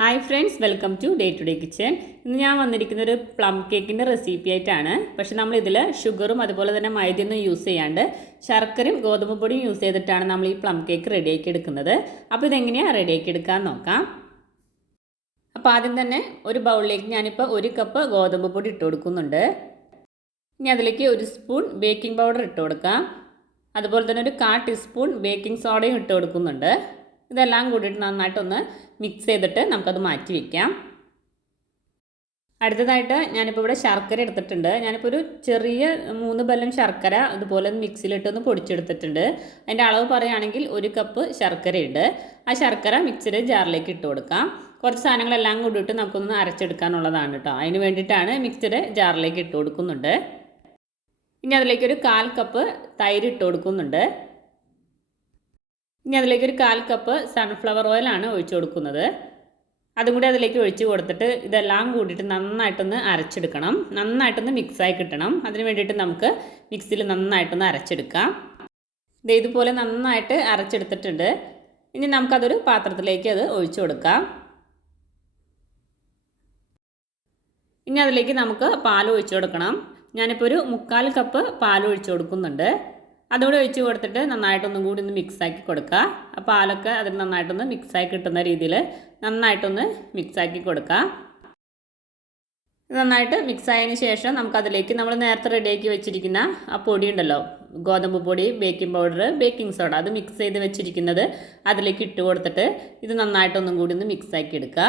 Hi friends, welcome to day to day kitchen. ഇന്ന് ഞാൻ വന്നിരിക്കുന്ന ഒരു പ്ലം കേക്കിൻ്റെ റെസിപ്പി ആയിട്ടാണ്. പക്ഷെ നമ്മളിതിൽ ഷുഗറും അതുപോലെ തന്നെ മൈദയൊന്നും യൂസ് ചെയ്യാണ്ട് ശർക്കരയും ഗോതമ്പ് പൊടിയും യൂസ് ചെയ്തിട്ടാണ് നമ്മൾ ഈ പ്ലം കേക്ക് റെഡിയാക്കി എടുക്കുന്നത്. അപ്പോൾ ഇതെങ്ങനെയാണ് റെഡിയാക്കി എടുക്കാൻ നോക്കാം. അപ്പോൾ ആദ്യം തന്നെ ഒരു ബൗളിലേക്ക് ഞാനിപ്പോൾ 1 കപ്പ് ഗോതമ്പ് പൊടി ഇട്ട് കൊടുക്കുന്നുണ്ട്. ഇനി അതിലേക്ക് 1 സ്പൂൺ ബേക്കിംഗ് പൗഡർ ഇട്ട് കൊടുക്കാം. അതുപോലെ തന്നെ ഒരു 1/4 ടീസ്പൂൺ ബേക്കിംഗ് സോഡയും ഇട്ട് കൊടുക്കുന്നുണ്ട്. ഇതെല്ലാം കൂടിയിട്ട് നന്നായിട്ടൊന്ന് മിക്സ് ചെയ്തിട്ട് നമുക്കത് മാറ്റി വയ്ക്കാം. അടുത്തതായിട്ട് ഞാനിപ്പോൾ ഇവിടെ ശർക്കര എടുത്തിട്ടുണ്ട്. ഞാനിപ്പോൾ ഒരു ചെറിയ 3 ബല്ലം ശർക്കര ഇതുപോലെ മിക്സിയിലിട്ടൊന്ന് പൊടിച്ചെടുത്തിട്ടുണ്ട്. അതിൻ്റെ അളവ് പറയുകയാണെങ്കിൽ 1 കപ്പ് ശർക്കരയുണ്ട്. ആ ശർക്കര മിക്സിയുടെ ജാറിലേക്ക് ഇട്ട് കൊടുക്കാം. കുറച്ച് സാധനങ്ങളെല്ലാം കൂടിയിട്ട് നമുക്കൊന്ന് അരച്ചെടുക്കാനുള്ളതാണ് കേട്ടോ. അതിന് വേണ്ടിയിട്ടാണ് മിക്സിയുടെ ജാറിലേക്ക് ഇട്ട് കൊടുക്കുന്നുണ്ട്. ഇനി അതിലേക്കൊരു 1/4 കപ്പ് തൈര് ഇട്ട് കൊടുക്കുന്നുണ്ട്. ഇനി അതിലേക്ക് ഒരു 1/4 കപ്പ് സൺഫ്ലവർ ഓയിലാണ് ഒഴിച്ചു കൊടുക്കുന്നത്. അതും കൂടി അതിലേക്ക് ഒഴിച്ച് കൊടുത്തിട്ട് ഇതെല്ലാം കൂടിയിട്ട് നന്നായിട്ടൊന്ന് അരച്ചെടുക്കണം. നന്നായിട്ടൊന്ന് മിക്സായി കിട്ടണം. അതിന് വേണ്ടിയിട്ട് നമുക്ക് മിക്സിയിൽ നന്നായിട്ടൊന്ന് അരച്ചെടുക്കാം. ഇതുപോലെ നന്നായിട്ട് അരച്ചെടുത്തിട്ടുണ്ട്. ഇനി നമുക്കതൊരു പാത്രത്തിലേക്ക് അത് ഒഴിച്ചു കൊടുക്കാം. ഇനി അതിലേക്ക് നമുക്ക് പാൽ ഒഴിച്ചു കൊടുക്കണം. ഞാനിപ്പോൾ ഒരു 3/4 കപ്പ് പാൽ ഒഴിച്ചു കൊടുക്കുന്നുണ്ട്. അതുകൂടെ ഒഴിച്ച് കൊടുത്തിട്ട് നന്നായിട്ടൊന്നും കൂടി ഒന്ന് മിക്സാക്കി കൊടുക്കുക. ആ പാലൊക്കെ അതിൽ നന്നായിട്ടൊന്ന് മിക്സായി കിട്ടുന്ന രീതിയിൽ നന്നായിട്ടൊന്ന് മിക്സാക്കി കൊടുക്കുക. നന്നായിട്ട് മിക്സായതിന് ശേഷം നമുക്കതിലേക്ക് നമ്മൾ നേരത്തെ റെഡിയാക്കി വെച്ചിരിക്കുന്ന ആ പൊടി ഉണ്ടല്ലോ, ഗോതമ്പ് പൊടി, ബേക്കിംഗ് പൗഡർ, ബേക്കിംഗ് സോഡ, അത് മിക്സ് ചെയ്ത് വെച്ചിരിക്കുന്നത് അതിലേക്ക് ഇട്ട് കൊടുത്തിട്ട് ഇത് നന്നായിട്ടൊന്നും കൂടി ഒന്ന് മിക്സാക്കി എടുക്കുക.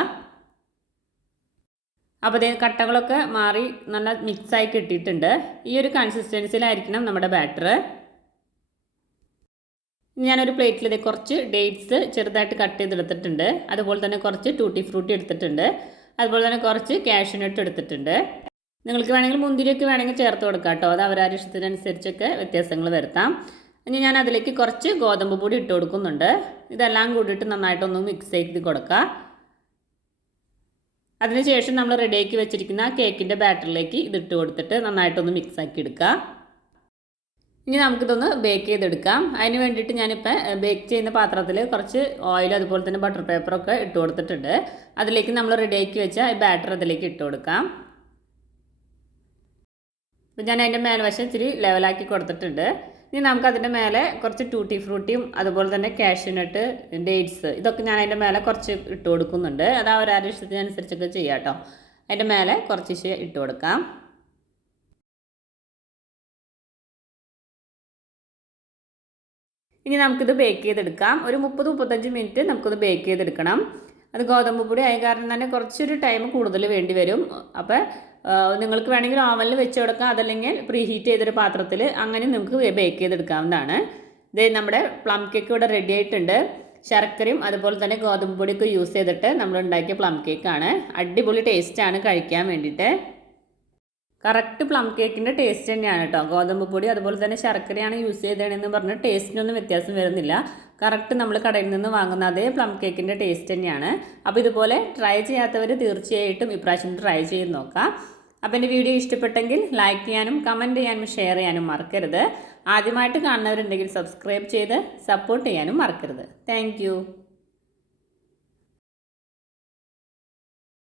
അപ്പോൾ അതേ കട്ടകളൊക്കെ മാറി നല്ല മിക്സായി കിട്ടിയിട്ടുണ്ട്. ഈ ഒരു കൺസിസ്റ്റൻസിയിലായിരിക്കണം നമ്മുടെ ബാറ്റർ. ഞാനൊരു പ്ലേറ്റിൽ കുറച്ച് ഡേറ്റ്സ് ചെറുതായിട്ട് കട്ട് ചെയ്തെടുത്തിട്ടുണ്ട്. അതുപോലെ തന്നെ കുറച്ച് ടൂട്ടി ഫ്രൂട്ടി എടുത്തിട്ടുണ്ട്. അതുപോലെ തന്നെ കുറച്ച് കാഷ്യൂനട്ട് എടുത്തിട്ടുണ്ട്. നിങ്ങൾക്ക് വേണമെങ്കിൽ മുന്തിരിയൊക്കെ വേണമെങ്കിൽ ചേർത്ത് കൊടുക്കാം കേട്ടോ. അത് അവരവരുടെ ഇഷ്ടത്തിനനുസരിച്ചൊക്കെ വ്യത്യാസങ്ങൾ വരുത്താം. ഇനി ഞാൻ അതിലേക്ക് കുറച്ച് ഗോതമ്പ് പൊടി ഇട്ട് കൊടുക്കുന്നുണ്ട്. ഇതെല്ലാം കൂടിയിട്ട് നന്നായിട്ടൊന്ന് മിക്സ് ചെയ്ത് കൊടുക്കുക. അതിനുശേഷം നമ്മൾ റെഡിയാക്കി വെച്ചിരിക്കുന്ന കേക്കിൻ്റെ ബാറ്ററിലേക്ക് ഇതിട്ട് കൊടുത്തിട്ട് നന്നായിട്ടൊന്ന് മിക്സാക്കി എടുക്കുക. ഇനി നമുക്കിതൊന്ന് ബേക്ക് ചെയ്തെടുക്കാം. അതിന് വേണ്ടിയിട്ട് ഞാനിപ്പോൾ ബേക്ക് ചെയ്യുന്ന പാത്രത്തിൽ കുറച്ച് ഓയിൽ അതുപോലെ തന്നെ ബട്ടർ പേപ്പറൊക്കെ ഇട്ട് കൊടുത്തിട്ടുണ്ട്. അതിലേക്ക് നമ്മൾ റെഡിയാക്കി വെച്ച ബാറ്റർ അതിലേക്ക് ഇട്ട് കൊടുക്കാം. അപ്പോൾ ഞാൻ അതിൻ്റെ മേൽവശം ഇച്ചിരി ലെവലാക്കി കൊടുത്തിട്ടുണ്ട്. ഇനി നമുക്കതിൻ്റെ മേലെ കുറച്ച് ടൂട്ടി ഫ്രൂട്ടിയും അതുപോലെ തന്നെ കാഷ്യൂനട്ട്, ഡേറ്റ്സ്, ഇതൊക്കെ ഞാൻ അതിൻ്റെ മേലെ കുറച്ച് ഇട്ട് കൊടുക്കുന്നുണ്ട്. അത് അവരവരുടെ ഇഷ്ടത്തിനനുസരിച്ചൊക്കെ ചെയ്യാം കേട്ടോ. അതിൻ്റെ മേലെ കുറച്ച് ഇട്ട് കൊടുക്കാം. ഇനി നമുക്കിത് ബേക്ക് ചെയ്തെടുക്കാം. ഒരു 30-35 മിനിറ്റ് നമുക്കിത് ബേക്ക് ചെയ്തെടുക്കണം. അത് ഗോതമ്പ് പൊടി ആയ കാരണം തന്നെ കുറച്ചൊരു ടൈം കൂടുതൽ വേണ്ടി വരും. അപ്പോൾ നിങ്ങൾക്ക് വേണമെങ്കിൽ ഓവനിൽ വെച്ച് കൊടുക്കാം, അതല്ലെങ്കിൽ പ്രീ ഹീറ്റ് ചെയ്തൊരു പാത്രത്തിൽ അങ്ങനെ നമുക്ക് ബേക്ക് ചെയ്തെടുക്കാവുന്നതാണ്. ഇത് നമ്മുടെ പ്ലം കേക്ക് ഇവിടെ റെഡി ആയിട്ടുണ്ട്. ശർക്കരയും അതുപോലെ തന്നെ ഗോതമ്പ് പൊടിയൊക്കെ യൂസ് ചെയ്തിട്ട് നമ്മൾ ഉണ്ടാക്കിയ പ്ലം കേക്കാണ്. അടിപൊളി ടേസ്റ്റാണ് കഴിക്കാൻ വേണ്ടിയിട്ട്. കറക്റ്റ് പ്ലം കേക്കിൻ്റെ ടേസ്റ്റ് തന്നെയാണ് കേട്ടോ. ഗോതമ്പ് പൊടി അതുപോലെ തന്നെ ശർക്കരയാണ് യൂസ് ചെയ്തതെന്ന് പറഞ്ഞ് ടേസ്റ്റിനൊന്നും വ്യത്യാസം വരുന്നില്ല. കറക്റ്റ് നമ്മൾ കടയിൽ നിന്ന് വാങ്ങുന്ന അതേ പ്ലം കേക്കിൻ്റെ ടേസ്റ്റ് തന്നെയാണ്. അപ്പോൾ ഇതുപോലെ ട്രൈ ചെയ്യാത്തവർ തീർച്ചയായിട്ടും ഇപ്രാവശ്യം ട്രൈ ചെയ്ത് നോക്കാം. അപ്പോൾ എൻ്റെ വീഡിയോ ഇഷ്ടപ്പെട്ടെങ്കിൽ ലൈക്ക് ചെയ്യാനും കമൻറ്റ് ചെയ്യാനും ഷെയർ ചെയ്യാനും മറക്കരുത്. ആദ്യമായിട്ട് കാണുന്നവരുണ്ടെങ്കിൽ സബ്സ്ക്രൈബ് ചെയ്ത് സപ്പോർട്ട് ചെയ്യാനും മറക്കരുത്. താങ്ക്